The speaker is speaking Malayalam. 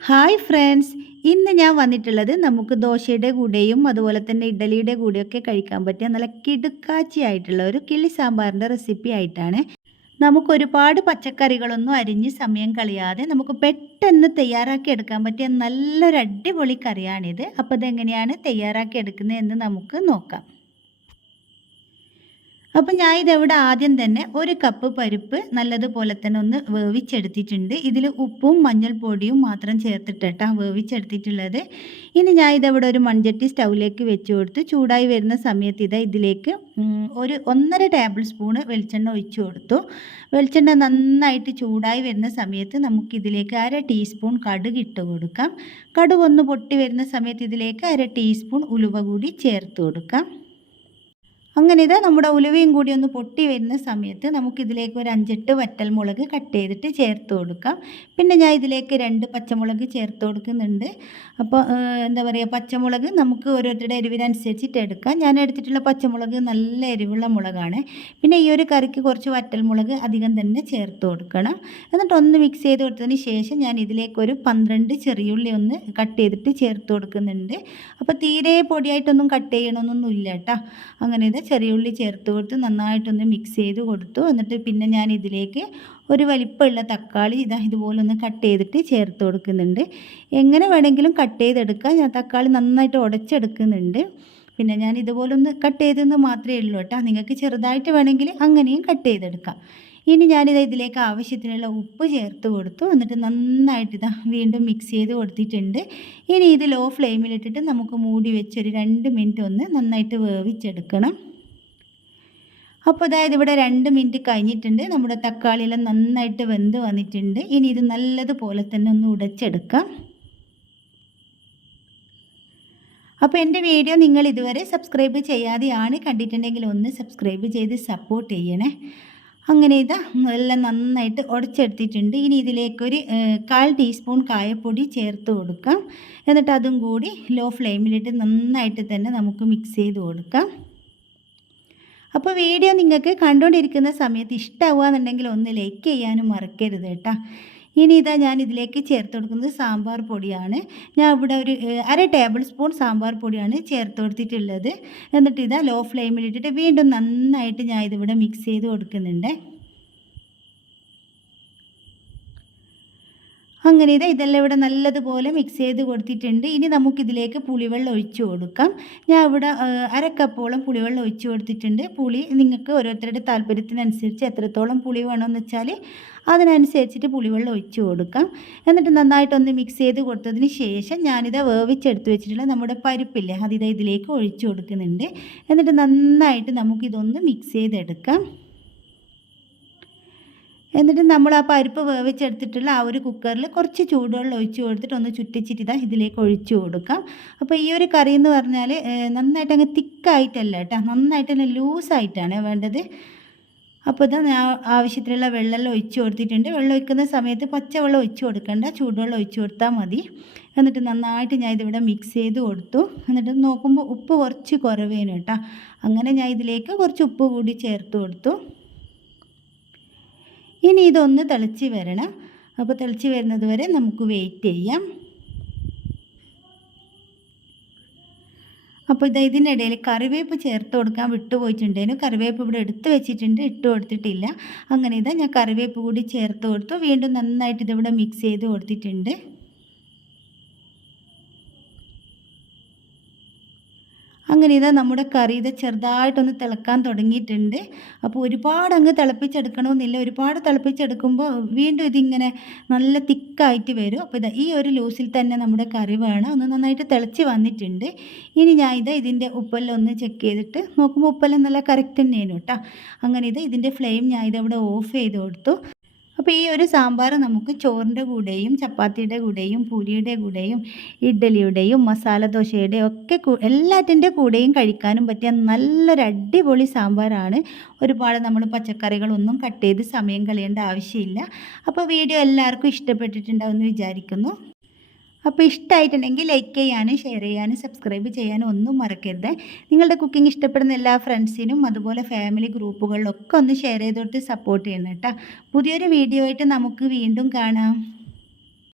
ഹായ് ഫ്രണ്ട്സ് ഇന്ന് ഞാൻ വന്നിട്ടുള്ളത് നമുക്ക് ദോശയുടെ കൂടെയും അതുപോലെ തന്നെ ഇഡലിയുടെ കൂടെയൊക്കെ കഴിക്കാൻ പറ്റിയ നല്ല കിടുക്കാച്ചിയായിട്ടുള്ള ഒരു കിളി സാമ്പാറിന്റെ റെസിപ്പി ആയിട്ടാണ്. നമുക്ക് ഒരുപാട് പച്ചക്കറികളൊന്നും അരിഞ്ഞ് സമയം കളയാതെ നമുക്ക് പെട്ടെന്ന് തയ്യാറാക്കി എടുക്കാൻ പറ്റിയ നല്ലൊരു അടിപൊളി കറിയാണിത്. അപ്പോൾ ഇതെങ്ങനെയാണ് തയ്യാറാക്കി എടുക്കുന്നത് എന്ന് നമുക്ക് നോക്കാം. അപ്പം ഞാൻ ഇതെവിടെ ആദ്യം തന്നെ ഒരു കപ്പ് പരിപ്പ് നല്ലതുപോലെ തന്നെ ഒന്ന് വേവിച്ചെടുത്തിട്ടുണ്ട്. ഇതിൽ ഉപ്പും മഞ്ഞൾപ്പൊടിയും മാത്രം ചേർത്തിട്ടാണ് വേവിച്ചെടുത്തിട്ടുള്ളത്. ഇനി ഞാൻ ഇതെവിടെ ഒരു മൺചട്ടി സ്റ്റൗവിലേക്ക് വെച്ച് കൊടുത്ത് ചൂടായി വരുന്ന സമയത്ത് ഇതാ ഇതിലേക്ക് ഒരു ഒന്നര ടേബിൾ സ്പൂണ് വെളിച്ചെണ്ണ ഒഴിച്ചു കൊടുത്തു. വെളിച്ചെണ്ണ നന്നായിട്ട് ചൂടായി വരുന്ന സമയത്ത് നമുക്ക് ഇതിലേക്ക് അര ടീസ്പൂൺ കടുക് ഇട്ട് കൊടുക്കാം. കടുക് ഒന്ന് പൊട്ടി വരുന്ന സമയത്ത് ഇതിലേക്ക് അര ടീസ്പൂൺ ഉലുവ കൂടി ചേർത്ത് കൊടുക്കാം. അങ്ങനെ ഇത് നമ്മുടെ ഉലുവയും കൂടി ഒന്ന് പൊട്ടി വരുന്ന സമയത്ത് നമുക്കിതിലേക്ക് ഒരു അഞ്ചെട്ട് വറ്റൽ മുളക് കട്ട് ചെയ്തിട്ട് ചേർത്ത് കൊടുക്കാം. പിന്നെ ഞാൻ ഇതിലേക്ക് രണ്ട് പച്ചമുളക് ചേർത്ത് കൊടുക്കുന്നുണ്ട്. അപ്പോൾ എന്താ പറയുക പച്ചമുളക് നമുക്ക് ഓരോരുത്തരുടെ എരിവിനനുസരിച്ചിട്ട് എടുക്കാം. ഞാൻ എടുത്തിട്ടുള്ള പച്ചമുളക് നല്ല എരിവുള്ള മുളകാണ്. പിന്നെ ഈ ഒരു കറിക്ക് കുറച്ച് വറ്റൽ മുളക് അധികം തന്നെ ചേർത്ത് കൊടുക്കണം. എന്നിട്ട് ഒന്ന് മിക്സ് ചെയ്ത് കൊടുത്തതിന് ശേഷം ഞാൻ ഇതിലേക്ക് ഒരു പന്ത്രണ്ട് ചെറിയുള്ളി ഒന്ന് കട്ട് ചെയ്തിട്ട് ചേർത്ത് കൊടുക്കുന്നുണ്ട്. അപ്പോൾ തീരെ പൊടിയായിട്ടൊന്നും കട്ട് ചെയ്യണമെന്നൊന്നും ഇല്ല കേട്ടോ. അങ്ങനെ ഇത് ചെറിയ ഉള്ളി ചേർത്ത് കൊടുത്ത് നന്നായിട്ടൊന്ന് മിക്സ് ചെയ്ത് കൊടുത്തു. എന്നിട്ട് പിന്നെ ഞാൻ ഇതിലേക്ക് ഒരു വലിപ്പമുള്ള തക്കാളി ഇതാ ഇതുപോലെ ഒന്ന് കട്ട് ചെയ്തിട്ട് ചേർത്ത് കൊടുക്കുന്നുണ്ട്. എങ്ങനെ വേണമെങ്കിലും കട്ട് ചെയ്തെടുക്കാം. ഞാൻ തക്കാളി നന്നായിട്ട് ഉടച്ചെടുക്കുന്നുണ്ട് പിന്നെ ഞാൻ ഇതുപോലെ ഒന്ന് കട്ട് ചെയ്തെന്ന് മാത്രമേ ഉള്ളൂ കേട്ടോ. നിങ്ങൾക്ക് ചെറുതായിട്ട് വേണമെങ്കിൽ അങ്ങനെയും കട്ട് ചെയ്തെടുക്കാം. ഇനി ഞാനിത് ഇതിലേക്ക് ആവശ്യത്തിനുള്ള ഉപ്പ് ചേർത്ത് കൊടുത്തു. എന്നിട്ട് നന്നായിട്ട് ഇതാ വീണ്ടും മിക്സ് ചെയ്ത് കൊടുത്തിട്ടുണ്ട്. ഇനി ഇത് ലോ ഫ്ലെയിമിലിട്ടിട്ട് നമുക്ക് മൂടി വെച്ചൊരു രണ്ട് മിനിറ്റ് ഒന്ന് നന്നായിട്ട് വേവിച്ചെടുക്കണം. അപ്പോൾ അതായത് ഇവിടെ രണ്ട് മിനിറ്റ് കഴിഞ്ഞിട്ടുണ്ട്. നമ്മുടെ തക്കാളിയെല്ലാം നന്നായിട്ട് വെന്ത് വന്നിട്ടുണ്ട്. ഇനി ഇത് നല്ലതുപോലെ തന്നെ ഒന്ന് ഉടച്ചെടുക്കാം. അപ്പോൾ എന്റെ വീഡിയോ നിങ്ങൾ ഇതുവരെ സബ്സ്ക്രൈബ് ചെയ്യാതെയാണ് കണ്ടിട്ടുണ്ടെങ്കിൽ ഒന്ന് സബ്സ്ക്രൈബ് ചെയ്ത് സപ്പോർട്ട് ചെയ്യണേ. അങ്ങനെ ഇതാ എല്ലാം നന്നായിട്ട് ഉടച്ചെടുത്തിട്ടുണ്ട്. ഇനി ഇതിലേക്കൊരു കാൽ ടീസ്പൂൺ കായപ്പൊടി ചേർത്ത് കൊടുക്കാം. എന്നിട്ട് അതും കൂടി ലോ ഫ്ലെയിമിലിട്ട് നന്നായിട്ട് തന്നെ നമുക്ക് മിക്സ് ചെയ്ത് കൊടുക്കാം. അപ്പോൾ വീഡിയോ നിങ്ങൾക്ക് കണ്ടുകൊണ്ടിരിക്കുന്ന സമയത്ത് ഇഷ്ടമാവുകയെന്നുണ്ടെങ്കിൽ ഒന്ന് ലൈക്ക് ചെയ്യാനും മറക്കരുത് കേട്ടോ. ഇനി ഇതാ ഞാൻ ഇതിലേക്ക് ചേർത്ത് കൊടുക്കുന്നത് സാമ്പാർ പൊടിയാണ്. ഞാൻ ഇവിടെ ഒരു അര ടേബിൾ സ്പൂൺ സാമ്പാർ പൊടിയാണ് ചേർത്ത് കൊടുത്തിട്ടുള്ളത്. എന്നിട്ട് ഇതാ ലോ ഫ്ലെയിമിൽ ഇട്ടിട്ട് വീണ്ടും നന്നായിട്ട് ഞാൻ ഇതിവിടെ മിക്സ് ചെയ്ത് കൊടുക്കുന്നുണ്ട്. അങ്ങനെ ഇതാ ഇതെല്ലാം ഇവിടെ നല്ലതുപോലെ മിക്സ് ചെയ്ത് കൊടുത്തിട്ടുണ്ട്. ഇനി നമുക്കിതിലേക്ക് പുളിവെള്ളം ഒഴിച്ചു കൊടുക്കാം. ഞാൻ ഇവിടെ അരക്കപ്പോളം പുളിവെള്ളം ഒഴിച്ചു കൊടുത്തിട്ടുണ്ട്. പുളി നിങ്ങൾക്ക് ഓരോരുത്തരുടെ താല്പര്യത്തിനനുസരിച്ച് എത്രത്തോളം പുളി വേണമെന്ന് വെച്ചാൽ അതിനനുസരിച്ചിട്ട് പുളിവെള്ളം ഒഴിച്ചു കൊടുക്കാം. എന്നിട്ട് നന്നായിട്ടൊന്ന് മിക്സ് ചെയ്ത് കൊടുത്തതിന് ശേഷം ഞാനിത് വേവിച്ചെടുത്ത് വെച്ചിട്ടുള്ള നമ്മുടെ പരിപ്പില്ലേ അതിത് ഇതിലേക്ക് ഒഴിച്ചു കൊടുക്കുന്നുണ്ട്. എന്നിട്ട് നന്നായിട്ട് നമുക്കിതൊന്ന് മിക്സ് ചെയ്തെടുക്കാം. എന്നിട്ട് നമ്മൾ ആ പരിപ്പ് വേവിച്ചെടുത്തിട്ടുള്ള ആ ഒരു കുക്കറിൽ കുറച്ച് ചൂടുവെള്ളം ഒഴിച്ചു കൊടുത്തിട്ട് ഒന്ന് ചുറ്റിച്ചിട്ട് ഇതാ ഇതിലേക്ക് ഒഴിച്ച് കൊടുക്കാം. അപ്പോൾ ഈ ഒരു കറി എന്ന് പറഞ്ഞാൽ നന്നായിട്ട് അങ്ങ് തിക്കായിട്ടല്ല കേട്ടോ. നന്നായിട്ട് തന്നെ ലൂസായിട്ടാണ് വേണ്ടത്. അപ്പോൾ ഇതാ ഞാൻ ആവശ്യത്തിനുള്ള വെള്ളമെല്ലാം ഒഴിച്ചു കൊടുത്തിട്ടുണ്ട്. വെള്ളം ഒഴിക്കുന്ന സമയത്ത് പച്ചവെള്ളം ഒഴിച്ചു കൊടുക്കേണ്ട. ചൂടുവെള്ളം ഒഴിച്ചു കൊടുത്താൽ മതി. എന്നിട്ട് നന്നായിട്ട് ഞാൻ ഇതിവിടെ മിക്സ് ചെയ്ത് കൊടുത്തു. എന്നിട്ട് നോക്കുമ്പോൾ ഉപ്പ് കുറച്ച് കുറവേനു കേട്ടോ. അങ്ങനെ ഞാൻ ഇതിലേക്ക് കുറച്ച് ഉപ്പ് കൂടി ചേർത്ത് കൊടുത്തു. ഇനി ഇതൊന്ന് തിളച്ച് വരണം. അപ്പോൾ തിളച്ച് വരുന്നത് വരെ നമുക്ക് വെയിറ്റ് ചെയ്യാം. അപ്പോൾ ഇത് ഇതിനിടയിൽ കറിവേപ്പ് ചേർത്ത് കൊടുക്കാൻ വിട്ടുപോയിട്ടുണ്ടേനു കറിവേപ്പ് ഇവിടെ എടുത്ത് വെച്ചിട്ടുണ്ട് ഇട്ട് കൊടുത്തിട്ടില്ല. അങ്ങനെ ഇതാ ഞാൻ കറിവേപ്പ് കൂടി ചേർത്ത് കൊടുത്തു. വീണ്ടും നന്നായിട്ട് ഇതിവിടെ മിക്സ് ചെയ്ത് കൊടുത്തിട്ടുണ്ട്. അങ്ങനെ ഇതാ നമ്മുടെ കറി ഇത് ചെറുതായിട്ടൊന്ന് തിളക്കാൻ തുടങ്ങിയിട്ടുണ്ട്. അപ്പോൾ ഒരുപാട് അങ്ങ് തിളപ്പിച്ചെടുക്കണമെന്നില്ല. ഒരുപാട് തിളപ്പിച്ചെടുക്കുമ്പോൾ വീണ്ടും ഇതിങ്ങനെ നല്ല തിക്കായിട്ട് വരും. അപ്പോൾ ഇതാ ഈ ഒരു ലൂസിൽ തന്നെ നമ്മുടെ കറി വേണം. ഒന്ന് നന്നായിട്ട് തിളച്ച് വന്നിട്ടുണ്ട്. ഇനി ഞാൻ ഇത് ഇതിന്റെ ഉപ്പെല്ലാം ഒന്ന് ചെക്ക് ചെയ്തിട്ട് നോക്കുമ്പോൾ ഉപ്പെല്ലാം നല്ല കറക്റ്റ് തന്നെയാണ് കേട്ടോ. അങ്ങനെ ഇത് ഇതിന്റെ ഫ്ലെയിം ഞാൻ ഇതവിടെ ഓഫ് ചെയ്ത് കൊടുത്തു. അപ്പോൾ ഈ ഒരു സാമ്പാർ നമുക്ക് ചോറിന്റെ കൂടെയും ചപ്പാത്തിയുടെ കൂടെയും പൂരിയുടെ കൂടെയും ഇഡ്ഡലിയുടെയും മസാല ദോശയുടെയും ഒക്കെ എല്ലാറ്റിന്റെ കൂടെയും കഴിക്കാനും പറ്റിയ നല്ലൊരു അടിപൊളി സാമ്പാറാണ്. ഒരുപാട് നമ്മൾ പച്ചക്കറികളൊന്നും കട്ട് ചെയ്ത് സമയം കളയേണ്ട ആവശ്യമില്ല. അപ്പോൾ വീഡിയോ എല്ലാവർക്കും ഇഷ്ടപ്പെട്ടിട്ടുണ്ടാവുമെന്ന് വിചാരിക്കുന്നു. അപ്പോൾ ഇഷ്ടമായിട്ടുണ്ടെങ്കിൽ ലൈക്ക് ചെയ്യാനും ഷെയർ ചെയ്യാനും സബ്സ്ക്രൈബ് ചെയ്യാനും ഒന്നും മറക്കരുത്. നിങ്ങളുടെ കുക്കിംഗ് ഇഷ്ടപ്പെടുന്ന എല്ലാ ഫ്രണ്ട്സിനും അതുപോലെ ഫാമിലി ഗ്രൂപ്പുകളിലൊക്കെ ഒന്ന് ഷെയർ ചെയ്തോട്ട് സപ്പോർട്ട് ചെയ്യണം കേട്ടോ. പുതിയൊരു വീഡിയോ ആയിട്ട് നമുക്ക് വീണ്ടും കാണാം.